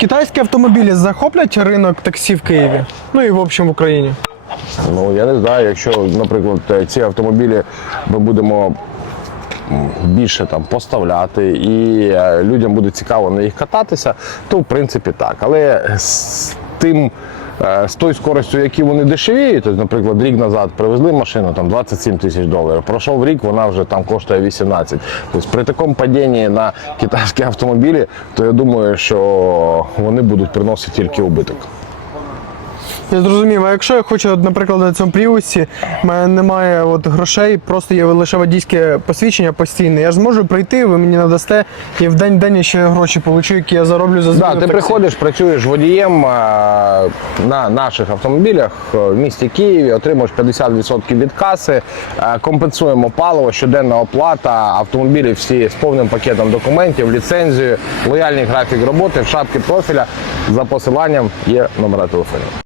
Китайські автомобілі захоплять ринок таксі в Києві. Ну і в общем в Україні. Ну я не знаю, якщо, наприклад, е, ці автомобілі ми будемо більше там поставляти і е, людям буде цікаво на їх кататися, то в принципі так. Але з тим. Е, З тою скоростю, які вони дешевіють, тобто, наприклад, рік назад привезли машину там 27 тисяч доларів. Пройшов рік, вона вже там коштує 18. Тобто при такому падінні на китайські автомобілі, то я думаю, що вони будуть приносити тільки убиток. Я зрозумів, а якщо я хочу, наприклад, на цьому пріусі, в мене немає от, грошей, просто є лише водійське посвідчення постійне. Я ж зможу прийти, ви мені надасте, і в день день я ще гроші получу, які я зароблю за зміну Да, ти таксі. приходиш, працюєш водієм на наших автомобілях е, в місті Києві, отримуєш 50% від каси, е, компенсуємо паливо, щоденна оплата, автомобілі всі з повним пакетом документів, ліцензію, лояльний графік роботи, в шапці профіля. За посиланням є номера телефонів.